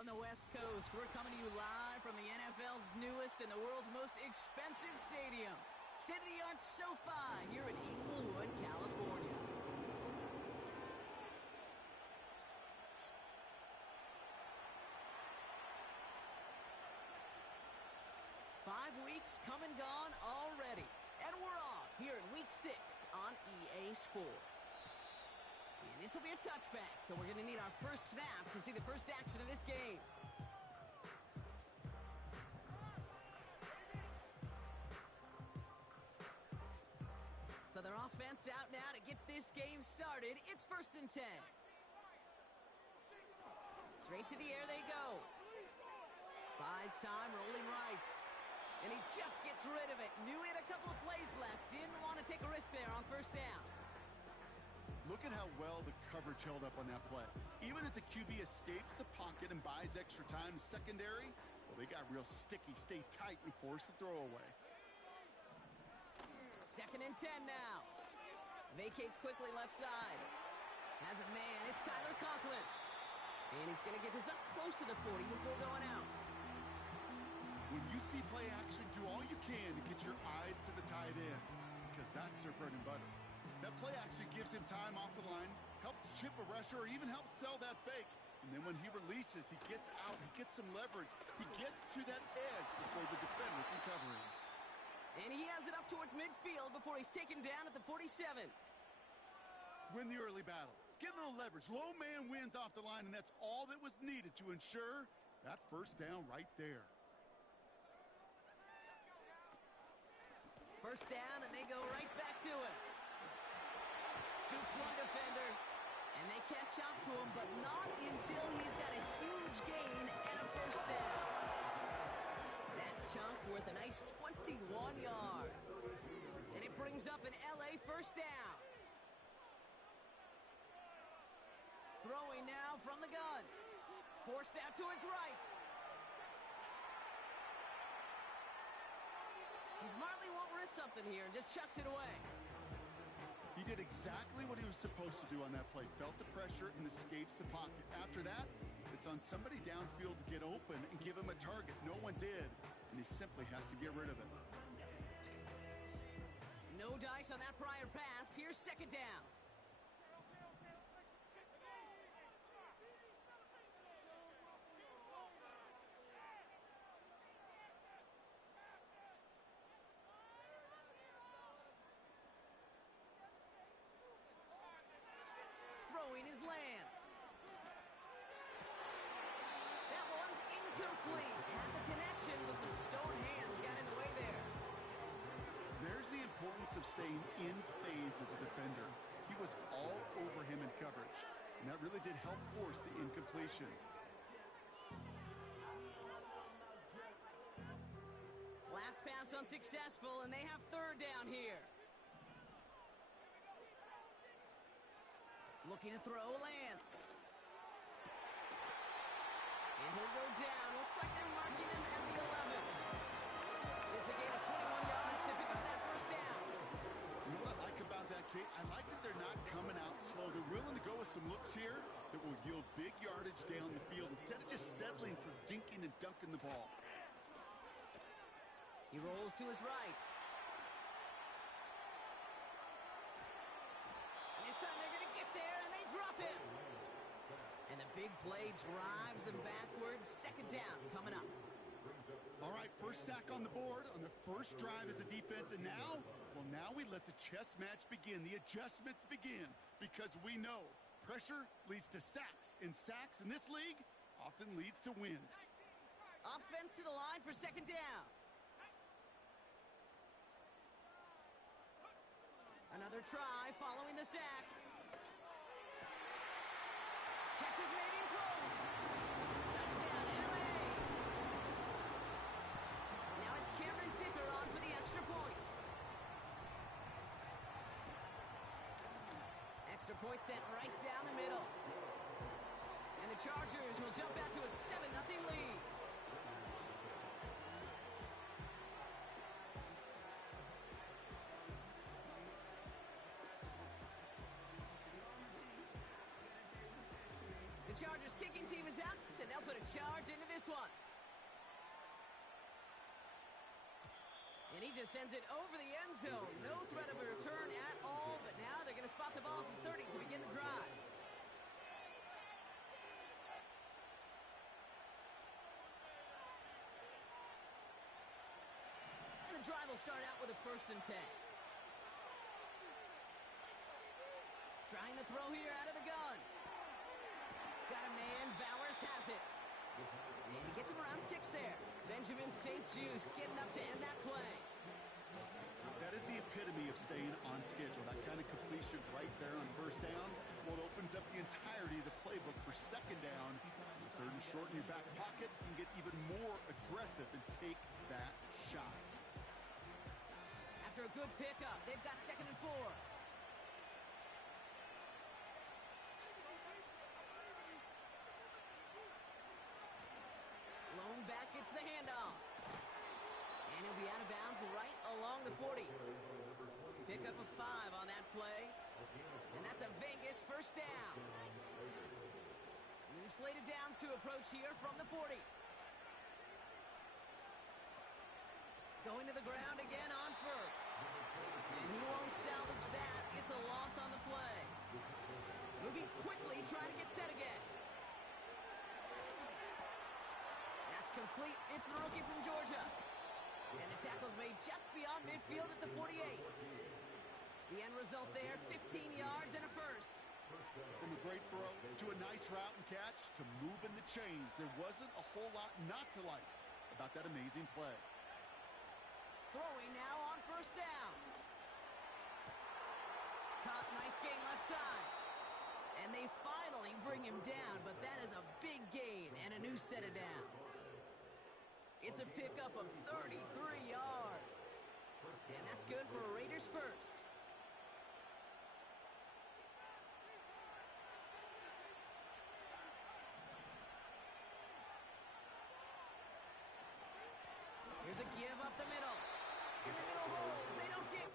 from the West Coast. We're coming to you live from the NFL's newest and the world's most expensive stadium. State-of-the-art SoFi here in Inglewood, California. Five weeks come and gone already. And we're off here in Week 6 on EA Sports. And this will be a touchback, so we're going to need our first snap to see the first action of this game. So their offense out now to get this game started. It's 1st and 10. Straight to the air they go. Buys time, rolling right. And he just gets rid of it. Knew he had a couple of plays left. Didn't want to take a risk there on 1st down. Look at how well the coverage held up on that play. Even as the QB escapes the pocket and buys extra time secondary, well, they got real sticky, stay tight, and force the throw away. 2nd and 10 now. Vacates quickly left side. Has a man. It's Tyler Conklin. And he's going to get this up close to the 40 before going out. When you see play action, do all you can to get your eyes to the tight end, because that's their bread and butter. That play action gives him time off the line, helps chip a rusher, or even helps sell that fake. And then when he releases, he gets out, he gets some leverage. He gets to that edge before the defender can cover him. And he has it up towards midfield before he's taken down at the 47. Win the early battle. Get a little leverage. Low man wins off the line, and that's all that was needed to ensure that 1st down right there. 1st down, and they go right back to it. Jukes one defender, and they catch up to him, but not until he's got a huge gain and a 1st down. That chunk worth a nice 21 yards. And it brings up an LA 1st down. Throwing now from the gun. Forced out to his right. He smartly won't risk something here and just chucks it away. He did exactly what he was supposed to do on that play. Felt the pressure and escapes the pocket. After that, it's on somebody downfield to get open and give him a target. No one did, and he simply has to get rid of it. No dice on that prior pass. Here's 2nd down. Throwing his Lance. That one's incomplete. Had the connection, but some stone hands got in the way there. There's the importance of staying in phase as a defender. He was all over him in coverage, and that really did help force the incompletion. Last pass unsuccessful, and they have 3rd down here. Looking to throw Lance. And he'll go down. Looks like they're marking him at the 11. It's a gain of 21 yards to pick up that 1st down. You know what I like about that, Kate? I like that they're not coming out slow. They're willing to go with some looks here that will yield big yardage down the field instead of just settling for dinking and dunking the ball. He rolls to his right. And this time they're going to get there, and they drop him. And the big play drives them backwards. 2nd down coming up. All right, 1st sack on the board on the 1st drive as a defense. And now, well, now we let the chess match begin. The adjustments begin because we know pressure leads to sacks. And sacks in this league often leads to wins. Offense to the line for 2nd down. Another try following the sack. Catch is made in close. Touchdown, LA. Now it's Cameron Dicker on for the extra point. Extra point sent right down the middle. And the Chargers will jump out to a 7-0 lead. The Chargers kicking team is out, and they'll put a charge into this one. And he just sends it over the end zone. No threat of a return at all, but now they're going to spot the ball at the 30 to begin the drive. And the drive will start out with a 1st and 10. Trying to throw here out of the gun. Got a man. Bowers has it. And he gets him around 6 there. Benjamin St-Juste getting up to end that play. That is the epitome of staying on schedule. That kind of completion right there on 1st down. Well, it opens up the entirety of the playbook for 2nd down. 3rd and short in your back pocket. You can get even more aggressive and take that shot. After a good pickup, they've got 2nd and 4. Lone back gets the handoff. And he'll be out of bounds right along the 40. Pickup of 5 on that play. And that's a Vegas 1st down. New slated downs to approach here from the 40. Going to the ground again on 1st. And he won't salvage that. It's a loss on the play. Moving quickly, trying to get set again. That's complete. It's the rookie from Georgia. And the tackle's made just beyond midfield at the 48. The end result there, 15 yards and a 1st. From a great throw to a nice route and catch to moving the chains. There wasn't a whole lot not to like about that amazing play. Throwing now on 1st down. Caught, nice gain left side. And they finally bring him down, but that is a big gain and a new set of downs. It's a pickup of 33 yards. And that's good for a Raiders 1st. Here's a give up the middle. And the middle holds. They don't get...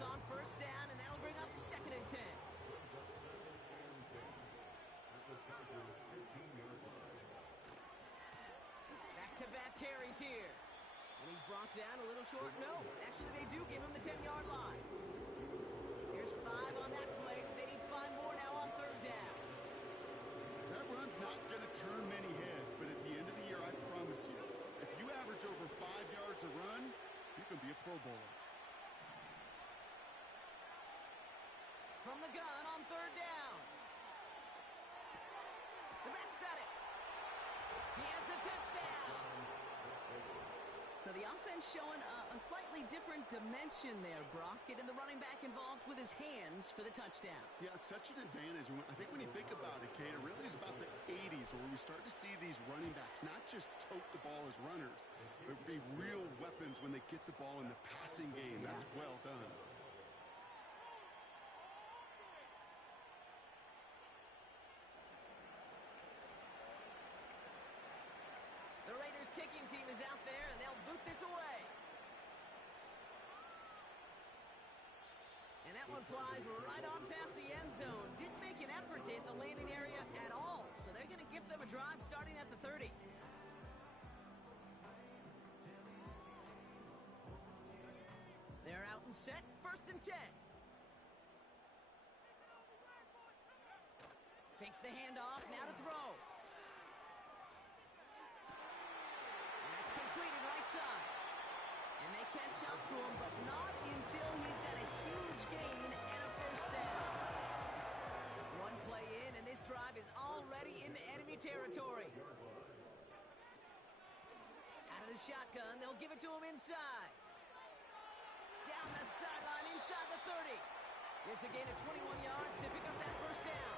On 1st down, and that'll bring up 2nd and 10. Back-to-back carries here. And he's brought down a little short. No, actually they do give him the 10-yard line. Here's 5 on that play. They need 5 more now on 3rd down. That run's not going to turn many heads, but at the end of the year, I promise you, if you average over 5 yards a run, you can be a Pro Bowler. From the gun on 3rd down. The back's got it. He has the touchdown. So the offense showing a slightly different dimension there, Brock. Getting the running back involved with his hands for the touchdown. Yeah, such an advantage. I think when you think about it, Kate, it really is about the 80s where we start to see these running backs not just tote the ball as runners, but be real weapons when they get the ball in the passing game. Yeah. That's well done. The Raiders kicking team is out there, and they'll boot this away. And that one flies right on past the end zone. Didn't make an effort to hit the landing area at all. So they're going to give them a drive starting at the 30. They're out and set. 1st and 10. Fakes the handoff. Now to throw. outside. And they can't jump to him, but not until he's got a huge gain and a first down. One play in, and this drive is already into enemy territory. Out of the shotgun, they'll give it to him inside. Down the sideline, inside the 30. It's a gain of 21 yards to pick up that first down.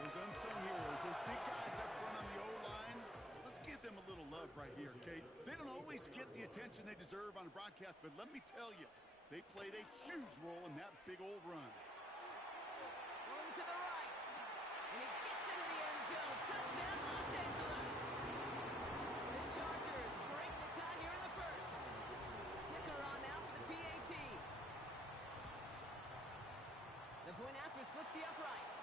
Those unsung heroes, those big guys up front on the O-line, let's give them a little love right here, Kate. They don't always get the attention they deserve on a broadcast, but let me tell you, they played a huge role in that big old run. Room to the right. And he gets into the end zone. Touchdown, Los Angeles. The Chargers break the tie here in the first. Ticker on now for the PAT. The point after splits the uprights.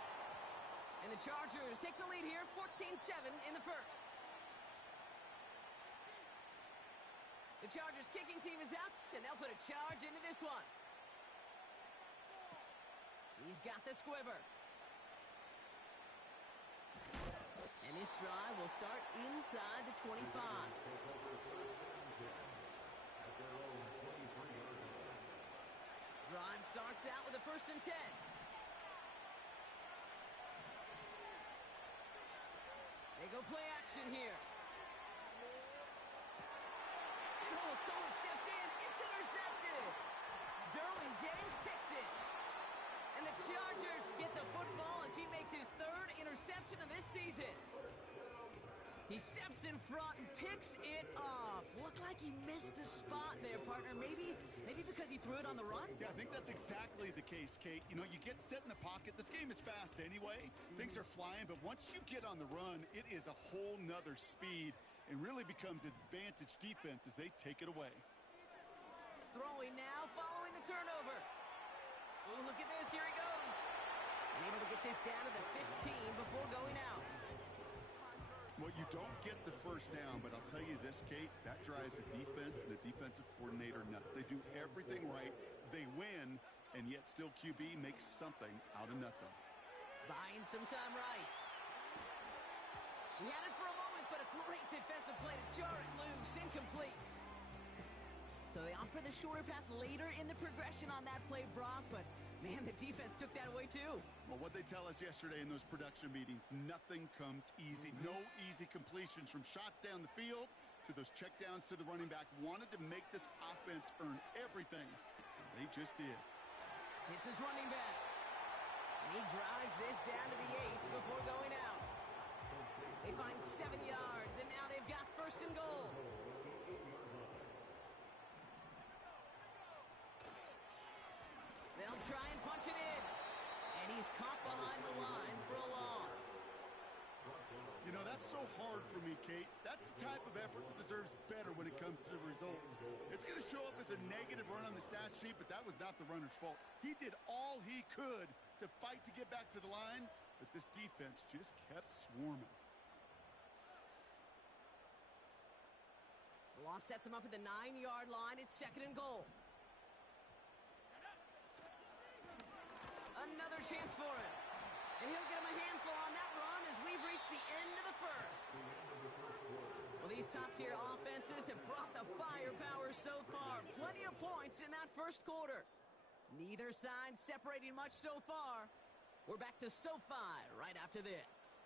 And the Chargers take the lead here, 14-7 in the first. The Chargers kicking team is out, and they'll put a charge into this one. He's got the squiver. And this drive will start inside the 25. Drive starts out with a 1st and 10. They go play action here. And oh, someone stepped in. It's intercepted. Derwin James picks it. And the Chargers get the football as he makes his 3rd interception of this season. He steps in front and picks it off. Looked like he missed the spot there, partner. Maybe because he threw it on the run? Yeah, I think that's exactly the case, Kate. You know, you get set in the pocket. This game is fast anyway. Things are flying, but once you get on the run, it is a whole nother speed and really becomes advantage defense as they take it away. Throwing now, following the turnover. Oh, look at this. Here he goes. And able to get this down to the 15 before going out. Well, you don't get the first down, but I'll tell you this, Kate, that drives the defense and the defensive coordinator nuts. They do everything right. They win, and yet still QB makes something out of nothing. Buying some time right. He had it for a moment, but a great defensive play to jar it loose. Incomplete. So they opt for the shorter pass later in the progression on that play, Brock, but man, the defense took that away too. Well, what they tell us yesterday in those production meetings, nothing comes easy. No easy completions from shots down the field to those checkdowns to the running back. Wanted to make this offense earn everything, and they just did. Hits his running back. And he drives this down to the 8 before going out. They find 7 yards, and now they've got 1st and goal. They'll try and punch it in. And he's caught behind the line for a loss. You know, that's so hard for me, Kate. That's the type of effort that deserves better when it comes to the results. It's going to show up as a negative run on the stat sheet, but that was not the runner's fault. He did all he could to fight to get back to the line, but this defense just kept swarming. The loss sets him up at the 9-yard line. It's 2nd and goal. Another chance for him. And he'll get him a handful on that run as we've reached the end of the first. Well, these top-tier offenses have brought the firepower so far. Plenty of points in that first quarter. Neither side separating much so far. We're back to SoFi right after this.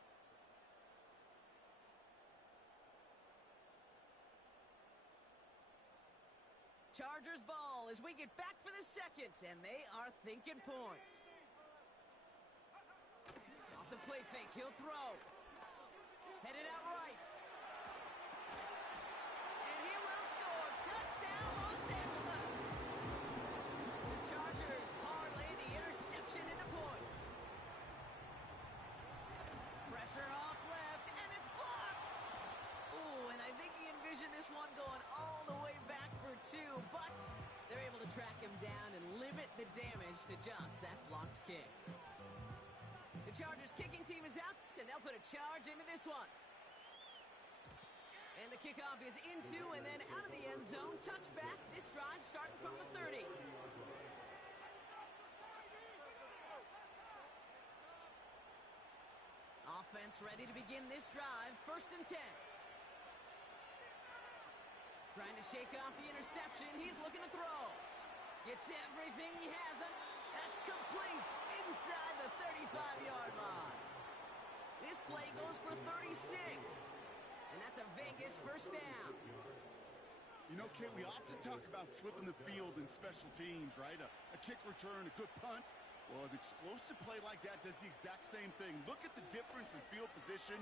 Chargers ball as we get back for the second, and they are thinking points. Off the play fake, he'll throw. Headed out right. And he will score. Touchdown, Los Angeles. The Chargers parlay the interception into points. Pressure off left, and it's blocked. Ooh, and I think he envisioned this one going all the way back for 2, but they're able to track him down and limit the damage to just that blocked kick. The Chargers kicking team is out, and they'll put a charge into this one. And the kickoff is into and then out of the end zone. Touchback. This drive starting from the 30. Offense ready to begin this drive. 1st and 10. Trying to shake off the interception. He's looking to throw. Gets everything he has. That's complete inside the 35-yard line. This play goes for 36. And that's a Vegas first down. You know, Kate, we often talk about flipping the field in special teams, right? A kick return, a good punt. Well, an explosive play like that does the exact same thing. Look at the difference in field position.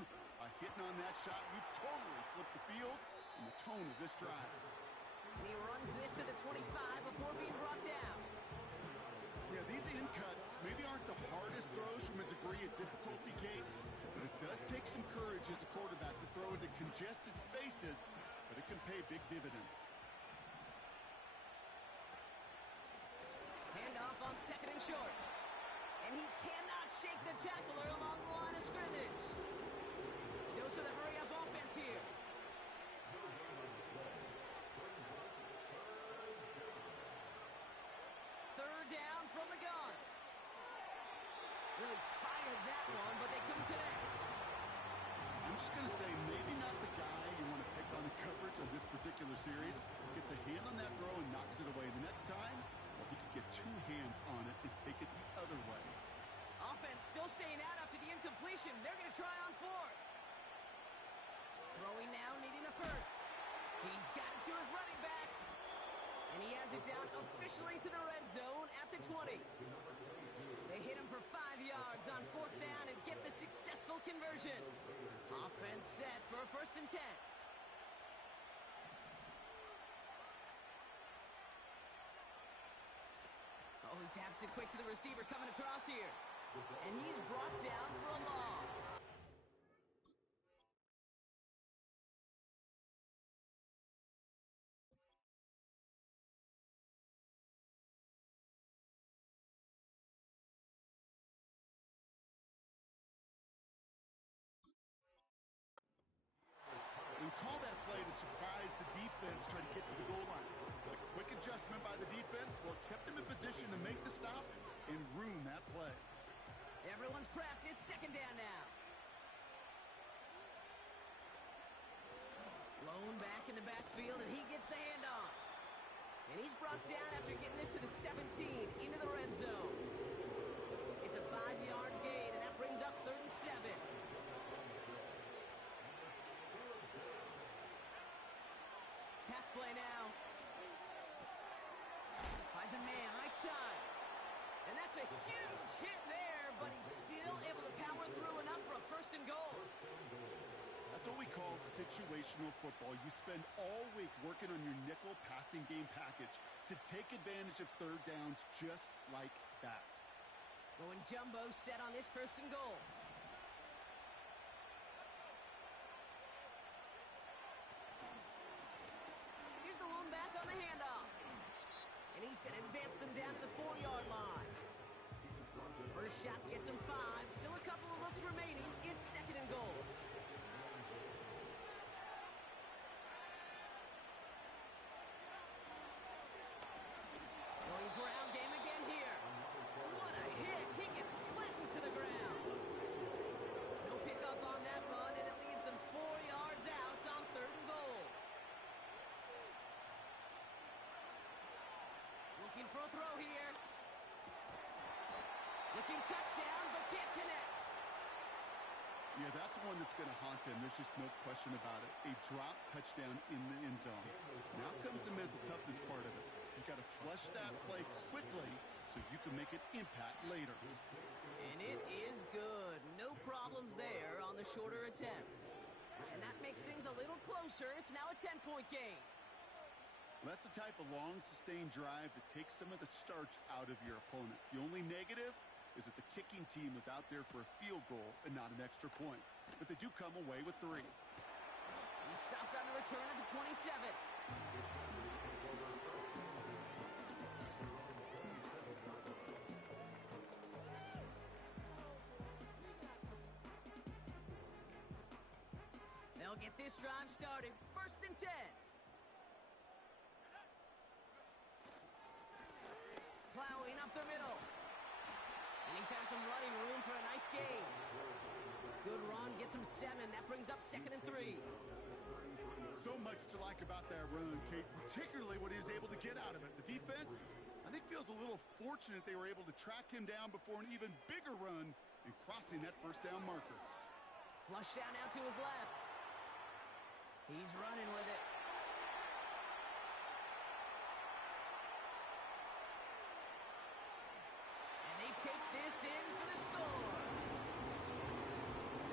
Hitting on that shot, you've totally flipped the field and the tone of this drive. And he runs this to the 25 before being brought down. Yeah, these in cuts maybe aren't the hardest throws from a degree of difficulty, Kate, but it does take some courage as a quarterback to throw into congested spaces, but it can pay big dividends. Handoff on second and short. And he cannot shake the tackler along the line of scrimmage. Dose of the hurry-up offense here. Third down from the gun. Really fired that one, but they couldn't connect. I'm just going to say, maybe not the guy you want to pick on the coverage of this particular series. Gets a hand on that throw and knocks it away. The next time, well, he could get two hands on it and take it the other way. Offense still staying out after the incompletion. They're going to try on fourth. Throwing now, needing a first. He's got it to his running back. And he has it down officially to the red zone at the 20. They hit him for 5 yards on fourth down and get the successful conversion. Offense set for a 1st and 10. Oh, he taps it quick to the receiver coming across here. And he's brought down for a loss. We call that play to surprise the defense, try to get to the goal line. But a quick adjustment by the defense, well, kept them in position to make the stop and ruin that play. Everyone's prepped. It's second down now. Blown back in the backfield, and he gets the handoff. And he's brought down after getting this to the 17 into the red zone. It's a 5-yard gain, and that brings up 3rd and 7. Pass play now. Finds a man right side. And that's a huge hit there, but he's still able to power through enough for a 1st and goal. That's what we call situational football. You spend all week working on your nickel passing game package to take advantage of third downs just like that. Going jumbo set on this 1st and goal. Here's the lone back on the handoff. And he's going to advance them down to the 4-yard line. First shot gets him 5. Still a couple of looks remaining. It's 2nd and goal. Going ground game again here. What a hit. He gets flattened to the ground. No pickup on that run, and it leaves them 4 yards out on 3rd and goal. Looking for a throw here. Looking touchdown, but can't connect. Yeah, that's one that's going to haunt him. There's just no question about it. A drop touchdown in the end zone. Now comes the mental toughness part of it. You got to flush that play quickly so you can make an impact later. And it is good. No problems there on the shorter attempt. And that makes things a little closer. It's now a 10-point game. That's the type of long, sustained drive that takes some of the starch out of your opponent. The only negative is that the kicking team was out there for a field goal and not an extra point. But they do come away with 3. He stopped on the return at the 27. They'll get this drive started. 1st and 10. Plowing up the middle. And he found some running room for a nice gain. Good run, gets him 7. That brings up 2nd and 3. So much to like about that run, Kate, particularly what he was able to get out of it. The defense, I think, feels a little fortunate they were able to track him down before an even bigger run and crossing that first down marker. Flush down out to his left. He's running with it. And they take this in for the score.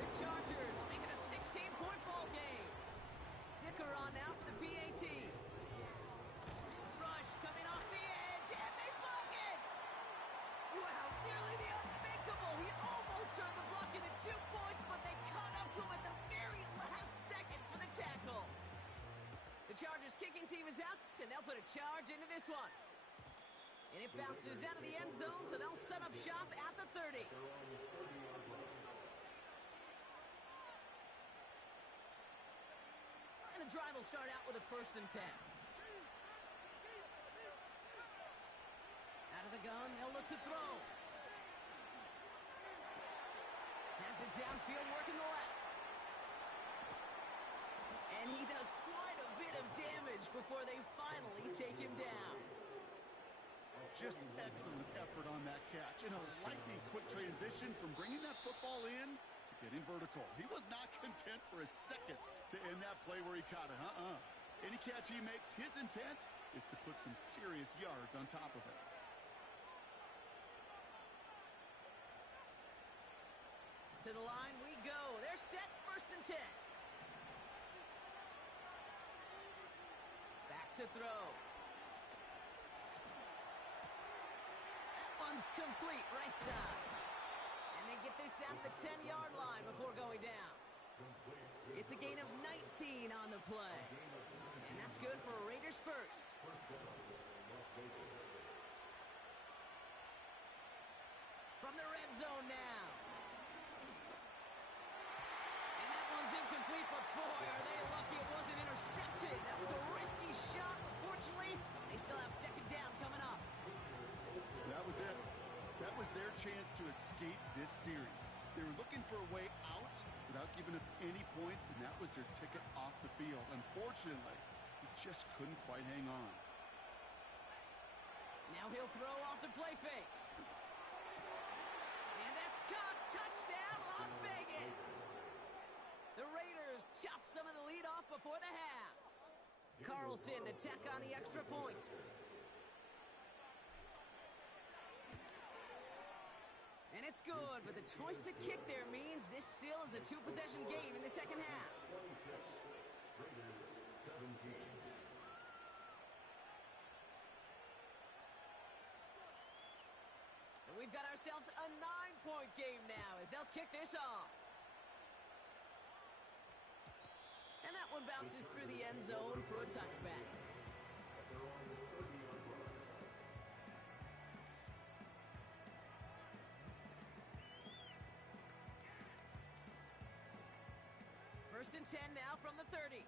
The Chargers make it a 16-point ball game. Dicker on now for the PAT. Rush coming off the edge, and they block it! Wow, nearly the unthinkable. He almost turned the block into 2 points, but they caught up to him at the very last second for the tackle. The Chargers kicking team is out, and they'll put a charge into this one. And it bounces out of the end zone, so they'll set up shop at the 30. And the drive will start out with a 1st and 10. Out of the gun, they'll look to throw. Has it downfield, working the left. And he does quite a bit of damage before they finally take him down. Just excellent effort on that catch. And a lightning-quick transition from bringing that football in to getting vertical. He was not content for a second to end that play where he caught it. Any catch he makes, his intent is to put some serious yards on top of it. To the line we go. They're set, 1st and 10. Back to throw. That one's complete, right side. And they get this down to the 10-yard line before going down. It's a gain of 19 on the play. And that's good for Raiders first. From the red zone now. And that one's incomplete, but boy, are they lucky it wasn't intercepted. That was a risky shot, but fortunately, they still have 2nd down coming up. That was it. That was their chance to escape this series. They were looking for a way out without giving up any points, and that was their ticket off the field. Unfortunately, he just couldn't quite hang on. Now he'll throw off the play fake. And that's caught. Touchdown, Las Vegas. The Raiders chop some of the lead off before the half. Carlson to tack on the extra point. And it's good, but the choice to kick there means this still is a 2-possession game in the second half. So we've got ourselves a 9-point game now as they'll kick this off. And that one bounces through the end zone for a touchback. First and 10 now from the 30.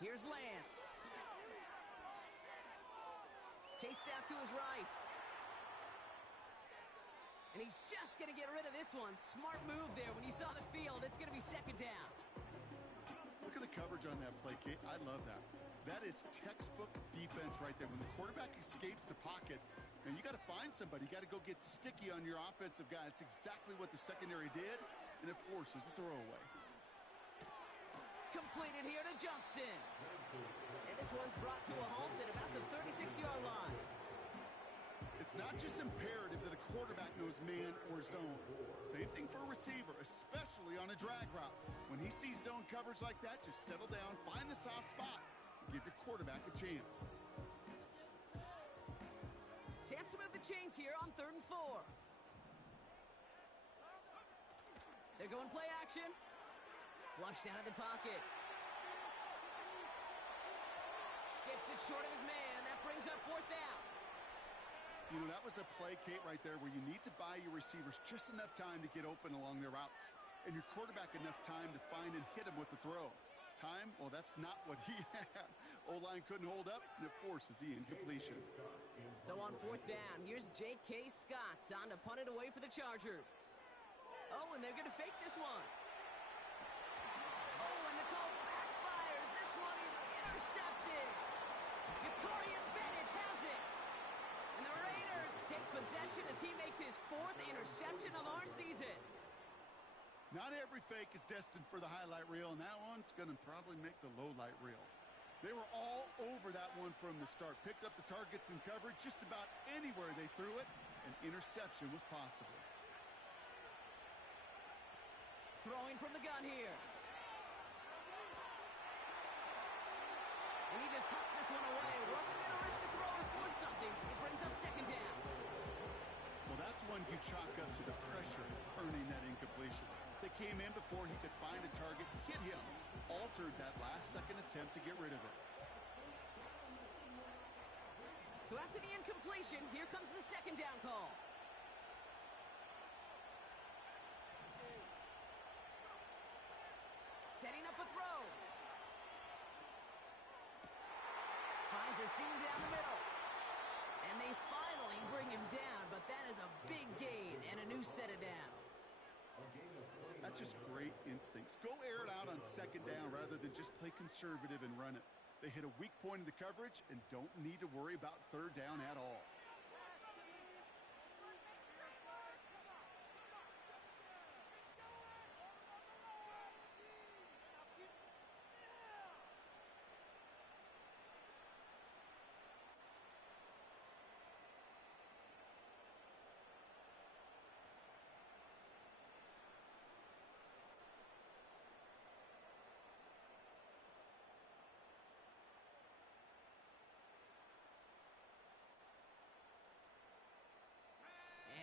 Here's Lance. Chased out to his right. And he's just going to get rid of this one. Smart move there. When you saw the field, it's going to be 2nd down. Look at the coverage on that play, Kate. I love that. That is textbook defense right there. When the quarterback escapes the pocket, and you got to find somebody. You got to go get sticky on your offensive guy. That's exactly what the secondary did, and it forces the throwaway. Completed here to Johnston. And this one's brought to a halt at about the 36-yard line. It's not just imperative that a quarterback knows man or zone. Same thing for a receiver, especially on a drag route. When he sees zone coverage like that, just settle down, find the soft spot, and give your quarterback a chance. Chance to move the chains here on 3rd and 4. They're going play action. Flushed out of the pocket. Skips it short of his man. That brings up 4th down. You know, that was a play, Kate, right there where you need to buy your receivers just enough time to get open along their routes. And your quarterback enough time to find and hit him with the throw. Time, well, that's not what he had. O-line couldn't hold up, and it forces the incompletion. So on 4th down, here's J.K. Scott on to punt it away for the Chargers. Oh, and they're going to fake this one. Oh, and the call backfires. This one is intercepted. Ja'Cory Bennett has it. And the Raiders take possession as he makes his 4th interception of our season. Not every fake is destined for the highlight reel, and that one's going to probably make the low light reel. They were all over that one from the start. Picked up the targets and coverage just about anywhere they threw it. An interception was possible. Throwing from the gun here. And he just hucks this one away. Wasn't going to risk a throw or force something. It brings up 2nd down. Well, that's one you chalk up to the pressure earning that incompletion. They came in before he could find a target, hit him, altered that last-second attempt to get rid of it. So after the incompletion, here comes the 2nd down call. Setting up a throw. Finds a seam down the middle. And they finally bring him down, but that is a big gain and a new set of downs. That's just great instincts. Go air it out on 2nd down rather than just play conservative and run it. They hit a weak point in the coverage and don't need to worry about 3rd down at all.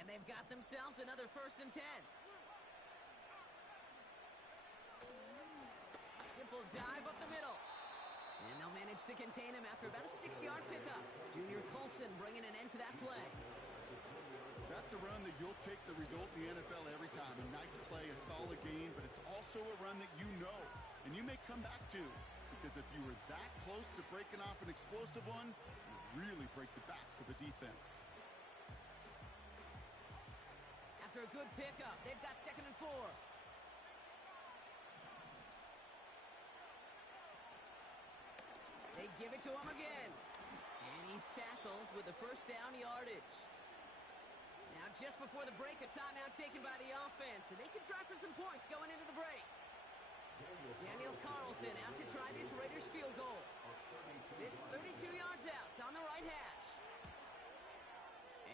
And they've got themselves another 1st and 10. Simple dive up the middle. And they'll manage to contain him after about a 6-yard pickup. Junior Colson bringing an end to that play. That's a run that you'll take the result in the NFL every time. A nice play, a solid gain, but it's also a run that you know and you may come back to. Because if you were that close to breaking off an explosive one, you really break the backs of the defense. After a good pickup, they've got 2nd and 4. They give it to him again. And he's tackled with the 1st down yardage. Now just before the break, a timeout taken by the offense. And they can try for some points going into the break. Daniel Carlson out to try this Raiders field goal. This 32 yards out. It's on the right hash.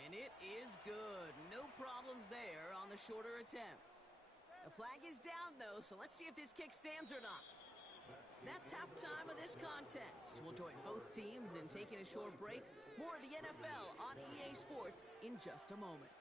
And it is good. No problems there on the shorter attempt. The flag is down, though, so let's see if this kick stands or not. That's halftime of this contest. We'll join both teams in taking a short break. More of the NFL on EA Sports in just a moment.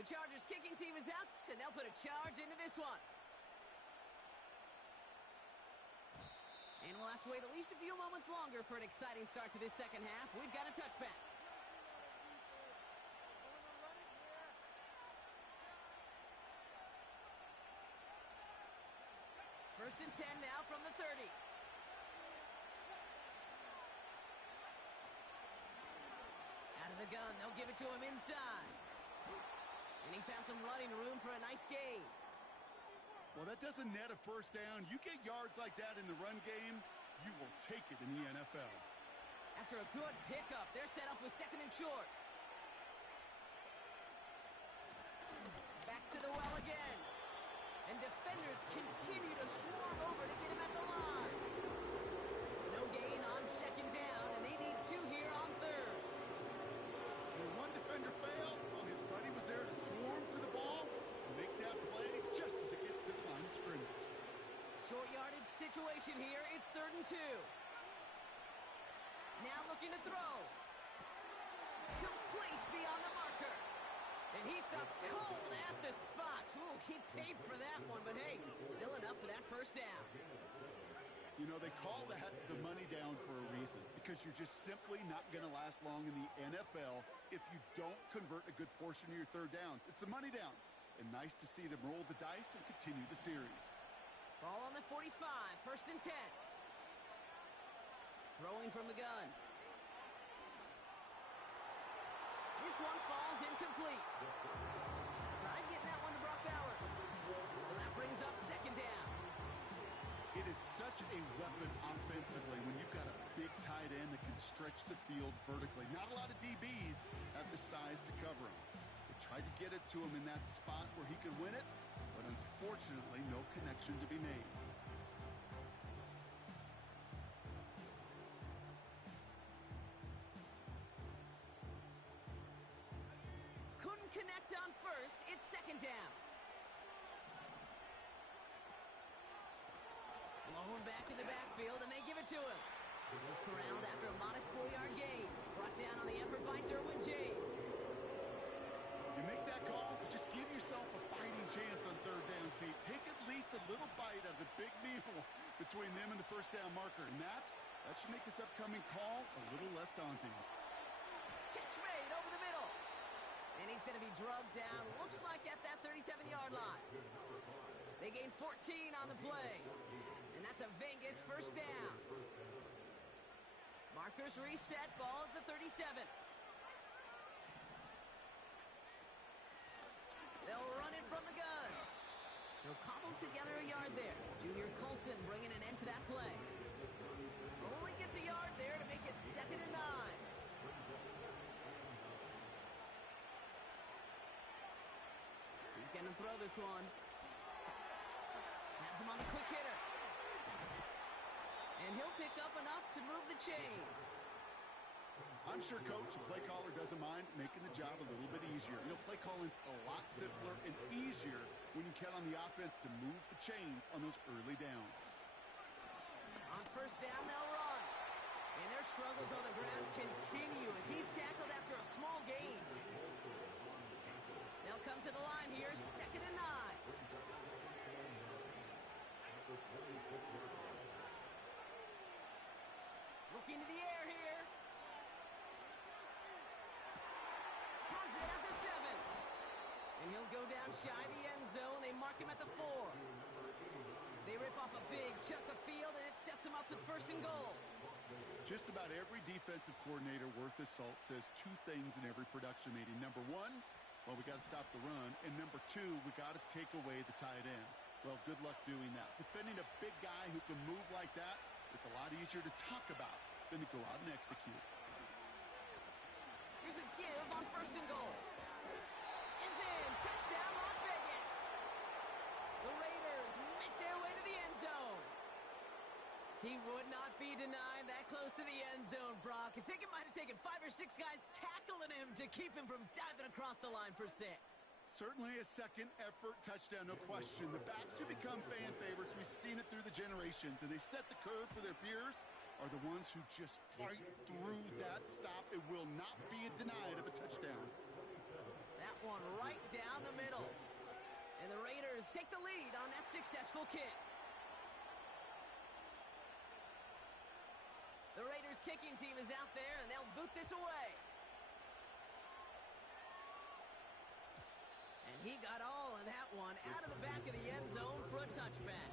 The Chargers kicking team is out, and they'll put a charge into this one. And we'll have to wait at least a few moments longer for an exciting start to this 2nd half. We've got a touchback. First and 10 now from the 30. Out of the gun, they'll give it to him inside. And he found some running room for a nice gain. Well, that doesn't net a 1st down. You get yards like that in the run game, you will take it in the NFL. After a good pickup, they're set up with 2nd and short. Back to the well again. And defenders continue to swarm over to get him at the line. No gain on 2nd down, and they need 2 here on 3rd. When one defender failed, his buddy was there to swarm to the ball and make that play just as it gets to the line of scrimmage. Short yardage situation here. It's 3rd and 2. Now looking to throw. Complete beyond the marker. And he stopped cold at the spot. Ooh, he paid for that one, but hey, still enough for that 1st down. You know, they call that the money down for a reason, because you're just simply not going to last long in the NFL if you don't convert a good portion of your third downs. It's the money down. And nice to see them roll the dice and continue the series. Ball on the 45, 1st and 10. Throwing from the gun. This one falls incomplete. Tried getting that one to Brock Bowers. So that brings up 2nd down. It is such a weapon offensively when you've got a big tight end that can stretch the field vertically. Not a lot of DBs have the size to cover him. They tried to get it to him in that spot where he could win it, but unfortunately no connection to be made. Couldn't connect on 1st. It's 2nd down. Blown back in the backfield, and they give it to him. He's corralled after a modest 4-yard gain. Brought down on the effort by Derwin James. You make that call to just give yourself a fighting chance on 3rd down, Kate. Take at least a little bite of the big meal between them and the 1st down marker. And that should make this upcoming call a little less daunting. Catch made over the middle. And he's going to be drugged down, looks like at that 37-yard line. They gain 14 on the play. And that's a Vegas 1st down. Markers reset, ball at the 37. They'll run it from the gun. He'll cobble together a yard there. Junior Colson bringing an end to that play. Only gets a yard there to make it 2nd and 9. He's going to throw this one. Has him on the quick hitter. And he'll pick up enough to move the chains. I'm sure Coach, the play caller, doesn't mind making the job a little bit easier. You know, play calling's a lot simpler and easier when you count on the offense to move the chains on those early downs. On 1st down, they'll run. And their struggles on the ground continue as he's tackled after a small gain. They'll come to the line here, 2nd and 9. Looking to the air here. Has it at the 7. And he'll go down shy of the end zone. They mark him at the 4. They rip off a big chunk of field, and it sets him up with 1st and goal. Just about every defensive coordinator worth his salt says 2 things in every production meeting. Number 1, well, we got to stop the run. And number 2, we got to take away the tight end. Well, good luck doing that. Defending a big guy who can move like that, it's a lot easier to talk about than to go out and execute. Here's a give on 1st and goal. Is in. Touchdown, Las Vegas. The Raiders make their way to the end zone. He would not be denied that close to the end zone, Brock. I think it might have taken 5 or 6 guys tackling him to keep him from diving across the line for 6. Certainly a second effort touchdown, no question. The backs who become fan favorites, we've seen it through the generations, and they set the curve for their peers, are the ones who just fight through that stop. It will not be denied of a touchdown. That one right down the middle. And the Raiders take the lead on that successful kick. The Raiders kicking team is out there, and they'll boot this away. And he got all of that one out of the back of the end zone for a touchback.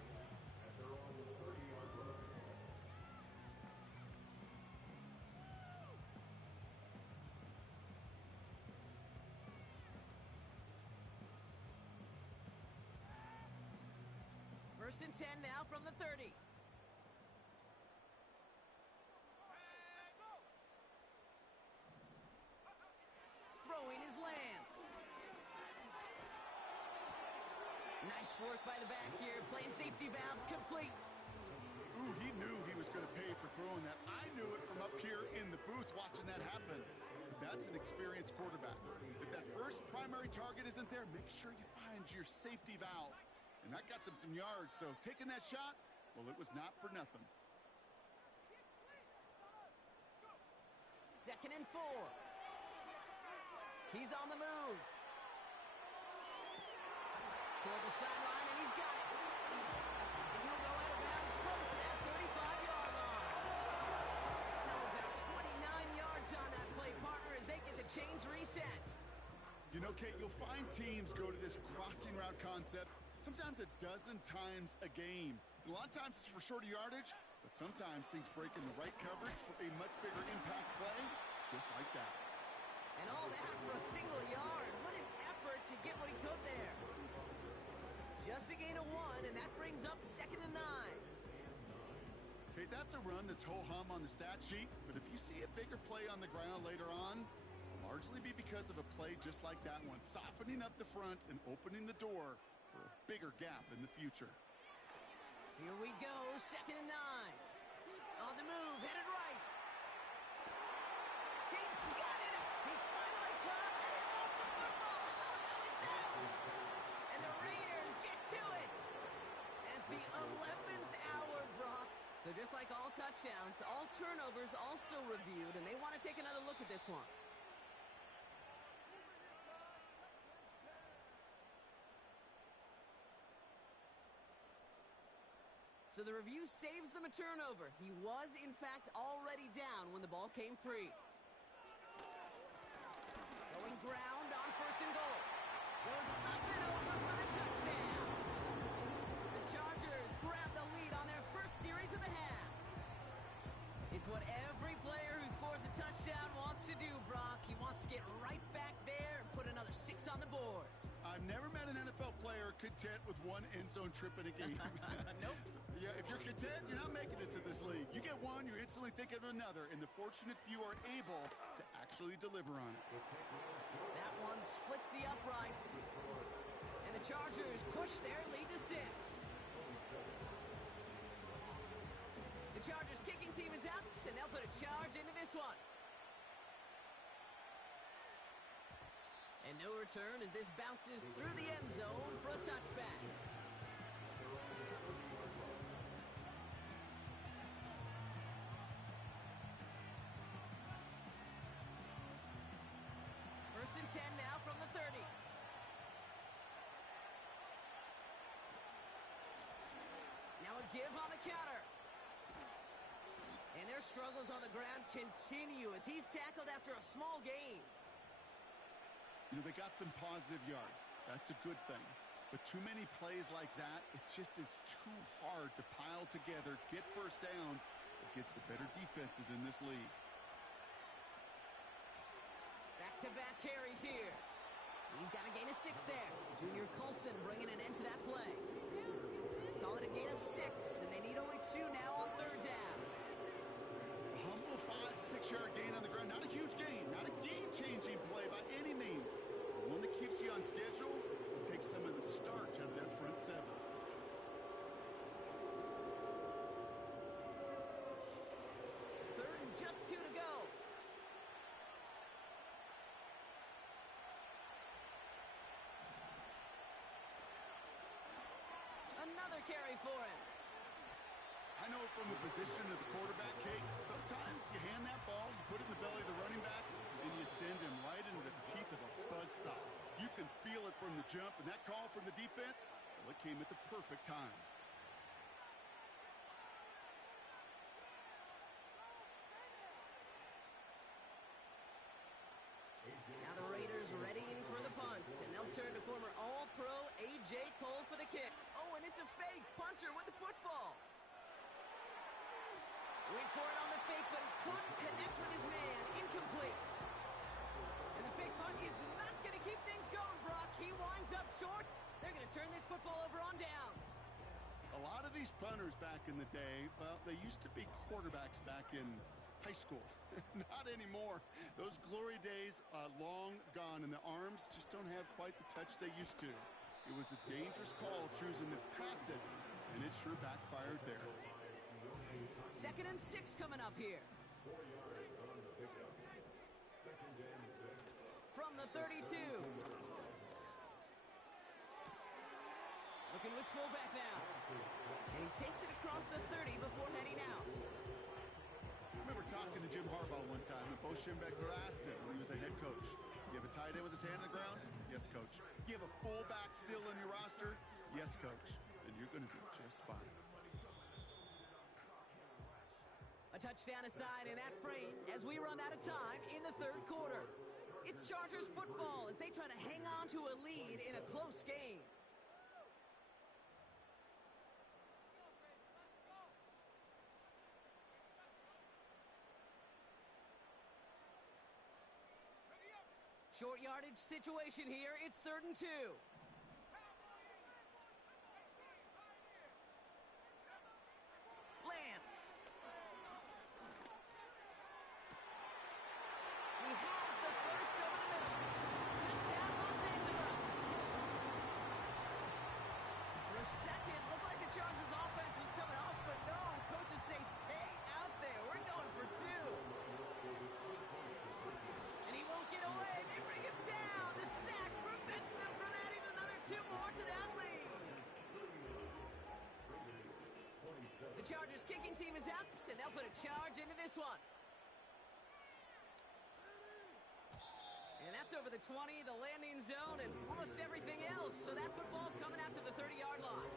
First and 10 now from the 30. Throwing his lands. Nice work by the back here. Playing safety valve complete. Ooh, he knew he was going to pay for throwing that. I knew it from up here in the booth watching that happen. But that's an experienced quarterback. If that first primary target isn't there, make sure you find your safety valve. And that got them some yards, so taking that shot, well, it was not for nothing. 2nd and 4. He's on the move. Toward the sideline, and he's got it. And he'll go out of bounds close to that 35. You know, Kate, you'll find teams go to this crossing route concept sometimes a dozen times a game. And a lot of times it's for shorter yardage, but sometimes things break in the right coverage for a much bigger impact play, just like that. And all that for a single yard. What an effort to get what he could there. Just a gain of 1, and that brings up 2nd and 9. Okay, that's a run that's ho-hum on the stat sheet, but if you see a bigger play on the ground later on, it'll largely be because of a play just like that one, softening up the front and opening the door for a bigger gap in the future. Here we go, 2nd and 9. On the move, headed right. He's got it! He's finally caught, and he lost the football! Oh, no, it's out! And the Raiders get to it! At the 11th hour, Brock. So just like all touchdowns, all turnovers also reviewed, and they want to take another look at this one. So the review saves them a turnover. He was, in fact, already down when the ball came free. Going ground on 1st and goal. Goes up and over for the touchdown. The Chargers grab the lead on their first series of the half. It's what every player who scores a touchdown wants to do, Brock. He wants to get right back there and put another 6 on the board. I've never met an NFL player content with one end zone trip in a game. Nope. Yeah, if you're content, you're not making it to this league. You get one, you're instantly thinking of another, and the fortunate few are able to actually deliver on it. That one splits the uprights. And the Chargers push their lead to 6. The Chargers kicking team is out, and they'll put a charge into this one. And no return as this bounces through the end zone for a touchback. First and 10 now from the 30. Now a give on the counter. And their struggles on the ground continue as he's tackled after a small gain. You know, they got some positive yards. That's a good thing. But too many plays like that, it just is too hard to pile together, get first downs against the better defenses in this league. Back-to-back carries here. He's got a gain of 6 there. Junior Colson bringing an end to that play. Call it a gain of 6, and they need only 2 now on 3rd down. A humble 5-6-yard gain on the ground. Not a huge gain, not a game-changing play by any means. But one that keeps you on schedule and takes some of the starch out of that front 7. Third and just 2 to go. Another carry for him. I know from the position of the quarterback, Kate, sometimes you hand that ball, you put it in the belly of the running back, and you send him right into the teeth of a buzzsaw. You can feel it from the jump, and that call from the defense, well, it came at the perfect time. Now the Raiders readying for the punt, and they'll turn to former All-Pro A.J. Cole for the kick. Oh, and it's a fake. Punter with the football. Wait for it on the fake, but he couldn't connect with his man. Incomplete. And the fake punt is not going to keep things going, Brock. He winds up short. They're going to turn this football over on downs. A lot of these punters back in the day, well, they used to be quarterbacks back in high school. Not anymore. Those glory days are long gone, and the arms just don't have quite the touch they used to. It was a dangerous call choosing to pass it, and it sure backfired there. 2nd and 6 coming up here. From the 32. Looking to his fullback now. And he takes it across the 30 before heading out. I remember talking to Jim Harbaugh one time, and Bo Schembechler asked him when he was a head coach, you have a tight end with his hand on the ground? Yes, coach. You have a fullback still in your roster? Yes, coach. Then you're going to be just fine. A touchdown aside in that frame as we run out of time in the 3rd quarter. It's Chargers football as they try to hang on to a lead in a close game. Short yardage situation here. It's 3rd and 2. Lance. He has the first over the middle. Touchdown, Los Angeles. For a second, looked like the Chargers offense was coming off, but no. Coaches say, stay out there. We're going for 2. And he won't get away. They bring him down. The sack prevents them from adding another 2 more to that lead. The Chargers kicking team is out, and they'll put a charge into this one. And that's over the 20, the landing zone, and almost everything else. So that football coming out to the 30-yard line.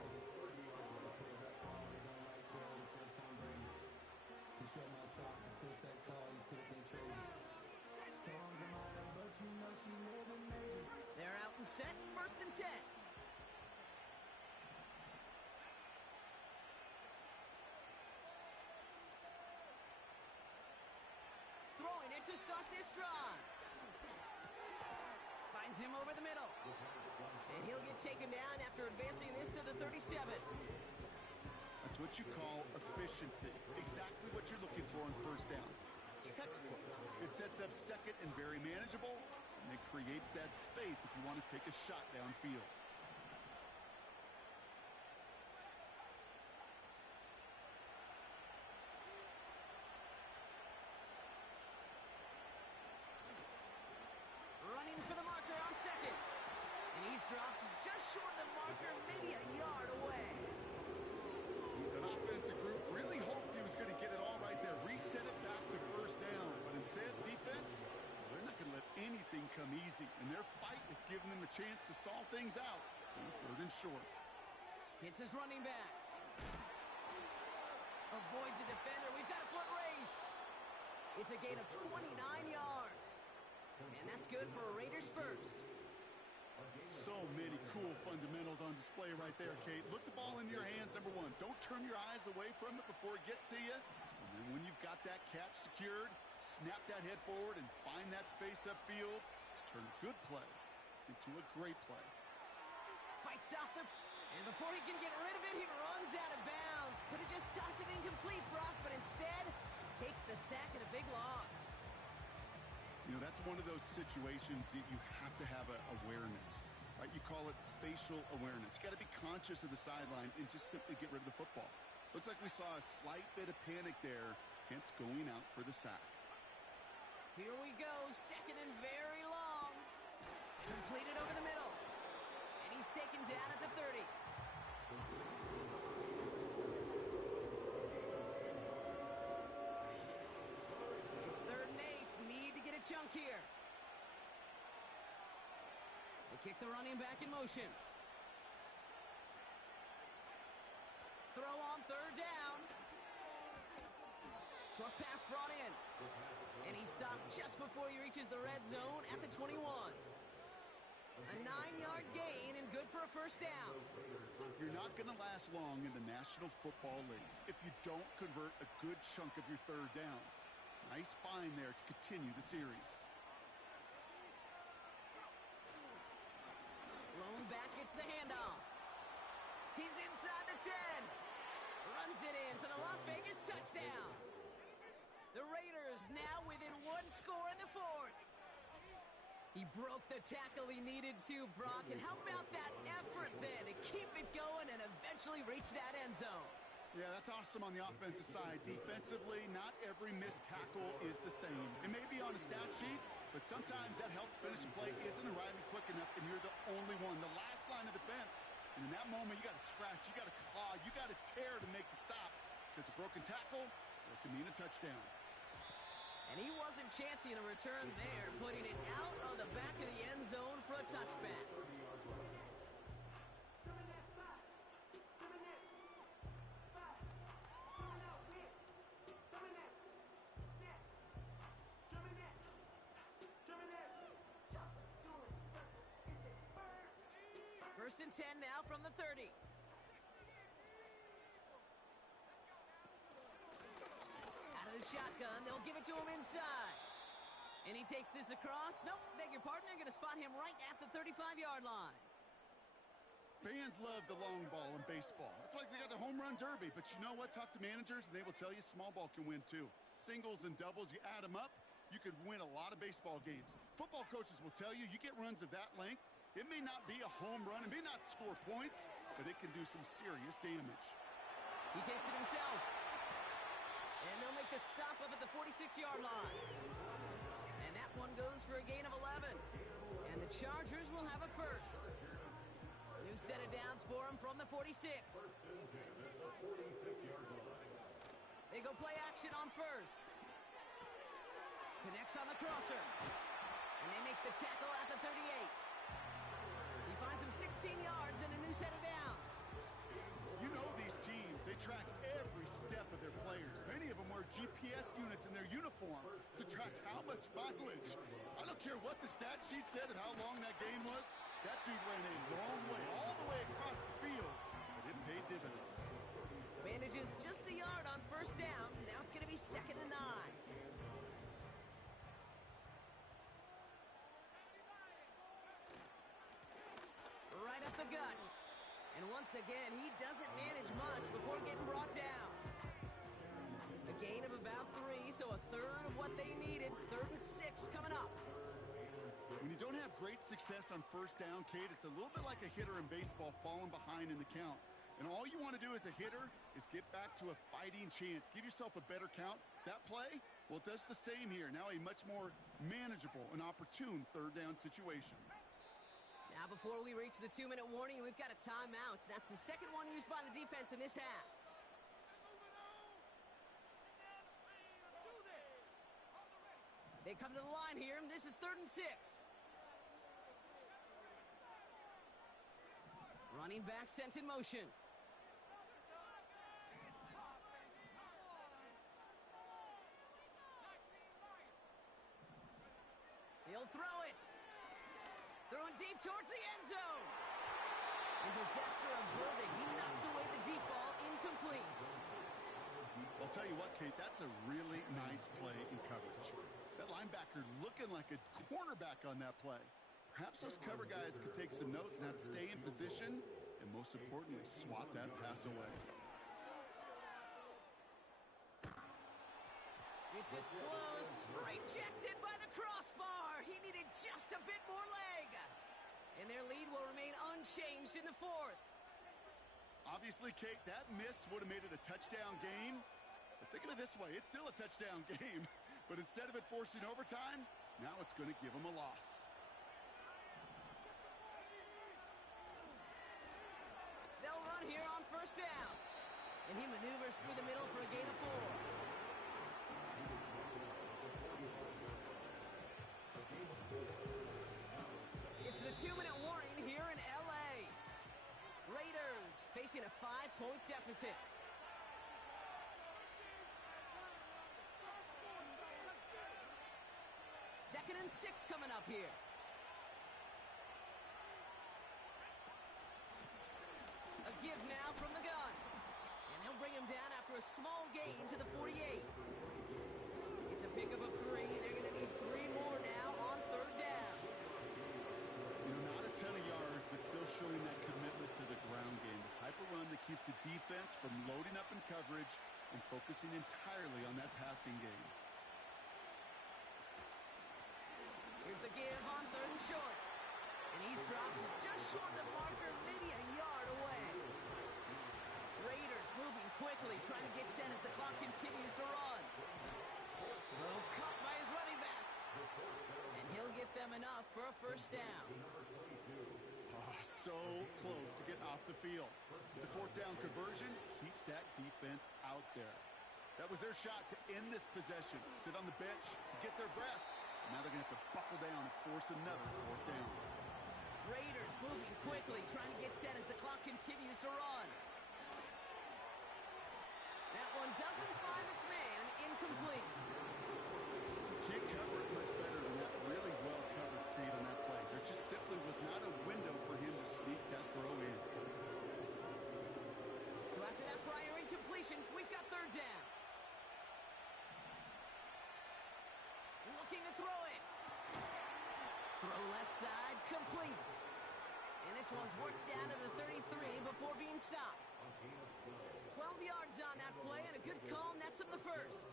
They're out and set, 1st and 10. Throwing it to start this drive. Finds him over the middle. And he'll get taken down after advancing this to the 37. That's what you call efficiency. Exactly what you're looking for on 1st down. Textbook. It sets up 2nd and very manageable, and it creates that space if you want to take a shot downfield. Running for the marker on 2nd. And he's dropped just short of the marker, maybe a yard away. The offensive group really hoped he was going to get it all right there, reset it back to 1st down. But instead, defense, they're not going to let anything come easy. And their fight is giving them a chance to stall things out on 3rd and short. Hits his running back. Avoids a defender. We've got a foot race. It's a gain of 29 yards. And that's good for a Raiders first. So many cool fundamentals on display right there, Kate. Look the ball into your hands, number 1. Don't turn your eyes away from it before it gets to you. And then when you've got that catch secured, snap that head forward and find that space upfield to turn a good play into a great play. Fights off the... And before he can get rid of it, he runs out of bounds. Could have just tossed it incomplete, Brock, but instead takes the sack and a big loss. You know, that's one of those situations that you have to have awareness, right? You call it spatial awareness. You got to be conscious of the sideline and just simply get rid of the football. Looks like we saw a slight bit of panic there, hence going out for the sack. Here we go, 2nd and very long. Completed over the middle. And he's taken down at the 30. It's 3rd and 8. Need to get a chunk here. They kick the running back in motion. Throw on 3rd down. Short pass brought in. And he stopped just before he reaches the red zone at the 21. A 9-yard gain and good for a 1st down. You're not going to last long in the National Football League if you don't convert a good chunk of your 3rd downs. Nice find there to continue the series. Lone back gets the handoff. He's inside the 10. Runs it in for the Las Vegas touchdown. The Raiders now within 1 score in the 4th. He broke the tackle he needed to, Brock. And how about that effort then to keep it going and eventually reach that end zone? Yeah, that's awesome on the offensive side. Defensively, not every missed tackle is the same. It may be on a stat sheet, but sometimes that help to finish a play isn't arriving quick enough, and you're the only one, the last line of defense. And in that moment, you got to scratch, you got to claw, you got to tear to make the stop. Because a broken tackle, it can mean a touchdown. And he wasn't chancing a return there, putting it out on the back of the end zone for a touchback. First and 10 now from the 30. Out of the shotgun, they'll give it to him inside. And he takes this across. Nope, beg your pardon. They're going to spot him right at the 35-yard line. Fans love the long ball in baseball. It's like they got the home run derby. But you know what? Talk to managers, and they will tell you small ball can win too. Singles and doubles, you add them up, you could win a lot of baseball games. Football coaches will tell you, you get runs of that length, it may not be a home run, it may not score points, but it can do some serious damage. He takes it himself. And they'll make the stop up at the 46-yard line. And that one goes for a gain of 11. And the Chargers will have a first. New set of downs for him from the 46. They go play action on first. Connects on the crosser. And they make the tackle at the 38. He finds him 16 yards and a new set of downs. You know these teams, they track every step of their players. Many of them wear GPS units in their uniform to track how much mileage. I don't care what the stat sheet said and how long that game was. That dude ran a long way, all the way across the field, but it paid dividends. Manages just a yard on first down. Now it's going to be 2nd and 9. Right up the gut. And once again, he doesn't manage much before getting brought down. A gain of about 3, so a third of what they needed. 3rd and 6 coming up. When you don't have great success on first down, Kate, it's a little bit like a hitter in baseball falling behind in the count. And all you want to do as a hitter is get back to a fighting chance. Give yourself a better count. That play, well, it does the same here. Now a much more manageable and opportune 3rd down situation. Now before we reach the 2-minute warning, we've got a timeout. That's the second one used by the defense in this half. They come to the line here. This is 3rd and 6. Running back sent in motion. He'll throw it. Throwing deep towards the end zone. And disaster averted. He knocks away the deep ball, incomplete. I'll tell you what, Kate, that's a really nice play in coverage. That linebacker looking like a cornerback on that play. Perhaps those cover guys could take some notes on how to stay in position and, most importantly, swat that pass away. This is close. Rejected by the crossbar. He needed just a bit more leg. And their lead will remain unchanged in the 4th. Obviously, Kate, that miss would have made it a touchdown game. But think of it this way, it's still a touchdown game. But instead of it forcing overtime, now it's going to give them a loss. They'll run here on first down. And he maneuvers through the middle for a gain of 4. It's the 2-minute warning here in L.A. Raiders facing a 5-point deficit. Second and 6 coming up here. A give now from the gun. And he'll bring him down after a small gain to the 48. It's a pickup of 3. They're going to need 3 more now on 3rd down. You know, not a ton of yards, but still showing that commitment to the ground game. The type of run that keeps the defense from loading up in coverage and focusing entirely on that passing game. Here's the give on 3rd and short. And he's dropped just short of the marker, maybe a yard away. Raiders moving quickly, trying to get set as the clock continues to run. Throw caught by his running back. And he'll get them enough for a first down. So close to get off the field. The 4th down conversion keeps that defense out there. That was their shot to end this possession. Sit on the bench to get their breath. Now they're going to have to buckle down and force another 4th down. Raiders moving quickly, trying to get set as the clock continues to run. That one doesn't find its man, incomplete. Can't cover it much better than that. Really well covered, Kate, on that play. They're just simply simply was not a window for him to sneak that throw in. So after that prior incompletion, we've got third down. Looking to throw it. Throw left side, complete. And this one's worked down to the 33 before being stopped. 12 yards on that play, and a good call nets him the first.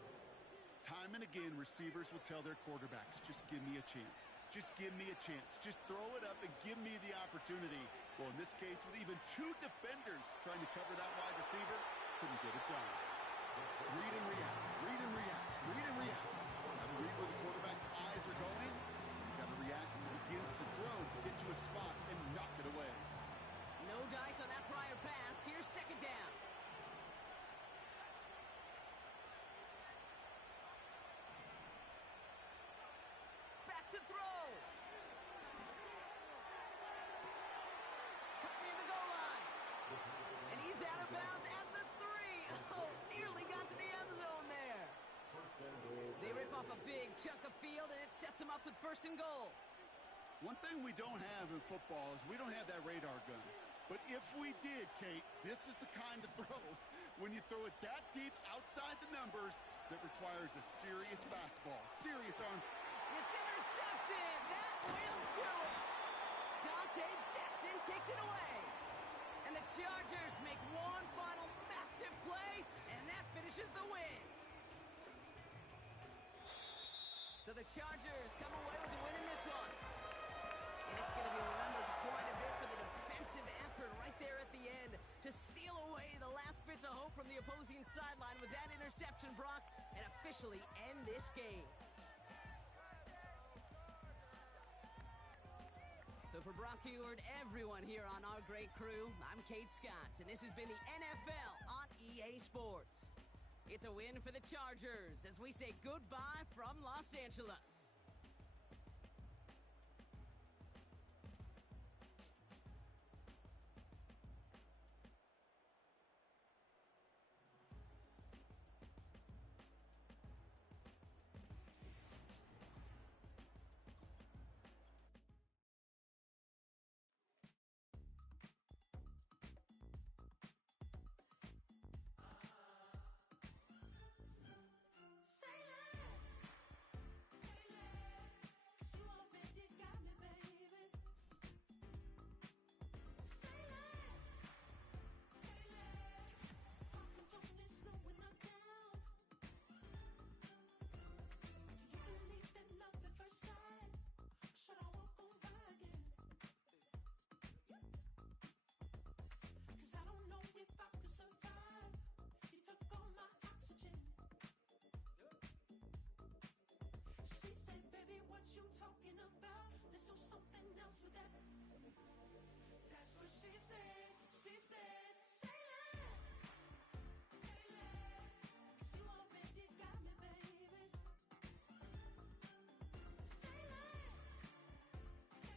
Time and again, receivers will tell their quarterbacks, just give me a chance. Just give me a chance. Just throw it up and give me the opportunity. Well, in this case, with even two defenders trying to cover that wide receiver, couldn't get it done. Read and react, read and react, read and react. Got to read where the quarterback's eyes are going. Got to react as he begins to throw to get to a spot and knock it away. No dice on that prior pass. Here's second down. Back to throw. Cut near the goal line. And he's out of bounds at the 3. Oh, nearly got to the end zone there. They rip off a big chunk of field, and it sets them up with first and goal. One thing we don't have in football is we don't have that radar gun. But if we did, Kate, this is the kind of throw, when you throw it that deep outside the numbers, that requires a serious fastball, serious arm. It's intercepted. That will do it. Dante Jackson takes it away. And the Chargers make one final massive play, and that finishes the win. So the Chargers come away with the win in this one. And it's going to be remembered quite a bit for the defensive effort right there at the end to steal away the last bits of hope from the opposing sideline with that interception, Brock, and officially end this game. So for Brock Huard, everyone here on our great crew, I'm Kate Scott, and this has been the NFL on EA Sports. It's a win for the Chargers as we say goodbye from Los Angeles.